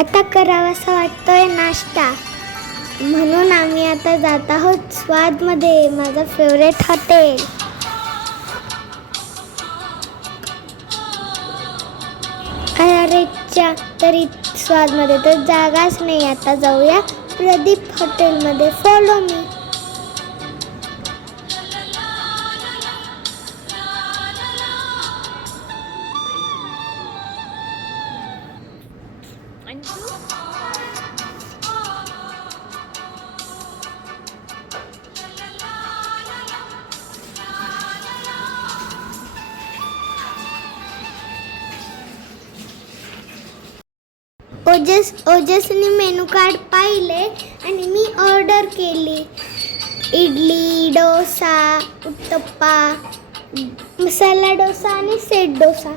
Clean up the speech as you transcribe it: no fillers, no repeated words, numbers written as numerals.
आता करावासा वाटतोय नाश्ता, म्हणून आम्ही आता जात आहोत स्वादमध्ये, माझं फेवरेट हॉटेल. अरेच्या तरी स्वादमध्ये तर जागाच नाही. आता जाऊया प्रदीप हॉटेलमध्ये. Follow me. ओजसने मेनू कार्ड पाहिले आणि मी ऑर्डर केली. इडली, डोसा, उत्तप्पा, मसाला डोसा आणि सेट डोसा.